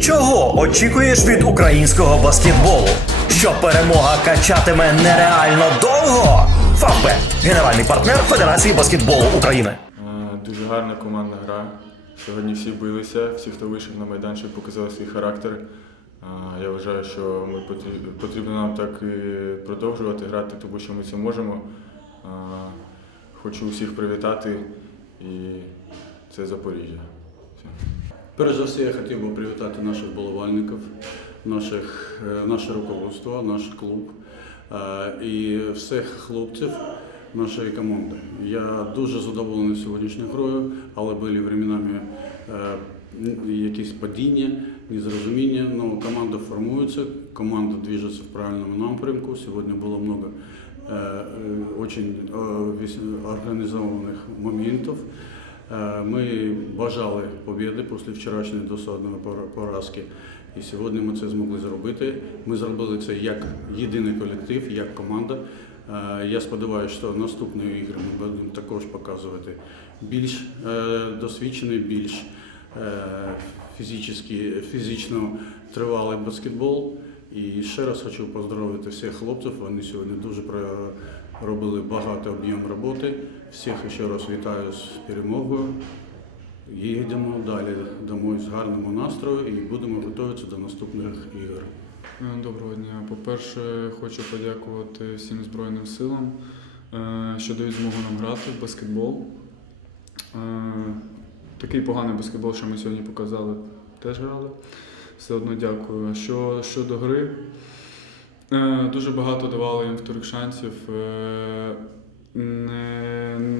Чого очікуєш від українського баскетболу? Що перемога качатиме нереально довго? Фавбет – генеральний партнер Федерації баскетболу України. Е, Дуже гарна командна гра. Сьогодні всі билися, всі, хто вийшов на майданчик, показали свій характер. Е, Я вважаю, що ми потрібно, нам так і продовжувати грати, тому що ми це можемо. Е, Хочу усіх привітати і це Запоріжжя. Перш за все, я хотів би привітати наших болівальників, наших, е, наше руководство, наш клуб е, і всіх хлопців нашої команди. Я дуже задоволений сьогоднішньою грою, але були временами е, якісь падіння, незрозуміння. Ну, команда формується, команда движеться в правильному напрямку. Сьогодні було много е, е, очень е, організованих моментів. Е, Ми бажали побіди після вчорашньої досадної пора- поразки. І сьогодні ми це змогли зробити. Ми зробили це як єдиний колектив, як команда. Е, Я сподіваюся, що наступні ігри ми будемо також показувати більш е, досвідчений, більш фізично тривалий баскетбол. І ще раз хочу поздоровити всіх хлопців. Вони сьогодні дуже про- робили багато об'єм роботи. Всіх ще раз вітаю з перемогою. Їдемо далі домой з гарним настрою і будемо готуватися до наступних ігор. Е, Доброго дня. По-перше, хочу подякувати всім Збройним силам, е, що дають змогу нам грати в баскетбол. Е, Такий поганий баскетбол, що ми сьогодні показали, теж грали. Все одно дякую. Що щодо гри, дуже багато давали їм вторих шансів. Е,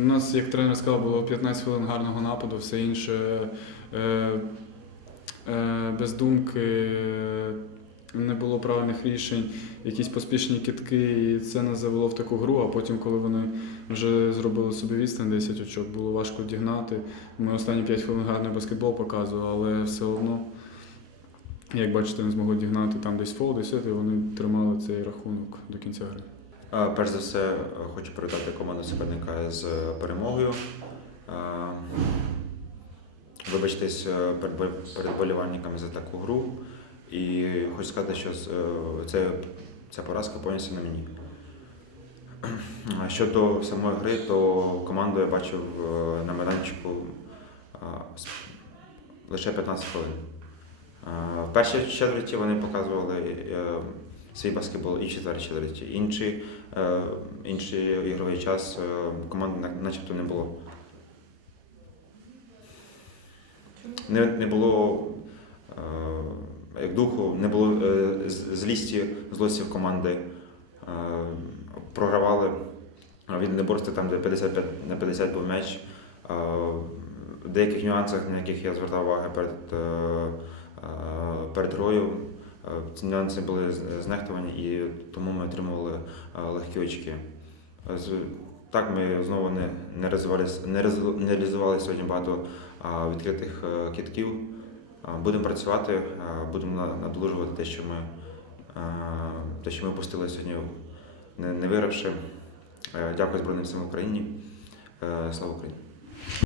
у нас, як тренер сказав, було 15 хвилин гарного нападу, все інше е, е, без думки, е, не було правильних рішень, якісь поспішні китки, і це нас завело в таку гру. А потім, коли вони вже зробили собі відстань 10 очок, було важко дігнати. Ми останні 5 хвилин гарний баскетбол показували, але все одно, як бачите, не змогли дігнати там десь фол, десь і вони тримали цей рахунок до кінця гри. Перш за все, хочу привітати команду суперника з е, перемогою. Вибачтесь е, перед болівальниками за таку гру. І хочу сказати, що е, це, ця поразка повністю на мені. Щодо самої гри, то команду я бачив на майданчику лише 15 хвилин. В першій четверті вони показували е, свій баскетбол і четвертій четверті. Інші, е, інший ігровий час е, команди начебто не було. Не, не було як духу, не було злісті, злості в команди. Програвали в єдиноборстві, там, де 55 на 50 був м'яч. В деяких нюансах, на яких я звертав увагу перед, перед грою, е, ці нюанси були з- знехтувані і тому ми отримували е, легкі очки. Так, ми знову не, не, не, реалізу- не реалізували сьогодні багато відкритих е, кітків. Будемо працювати, будемо надолужувати те, що ми, те, що ми опустили сьогодні, не, не вигравши. Е, Дякую Збройним силам України. Е, Слава Україні!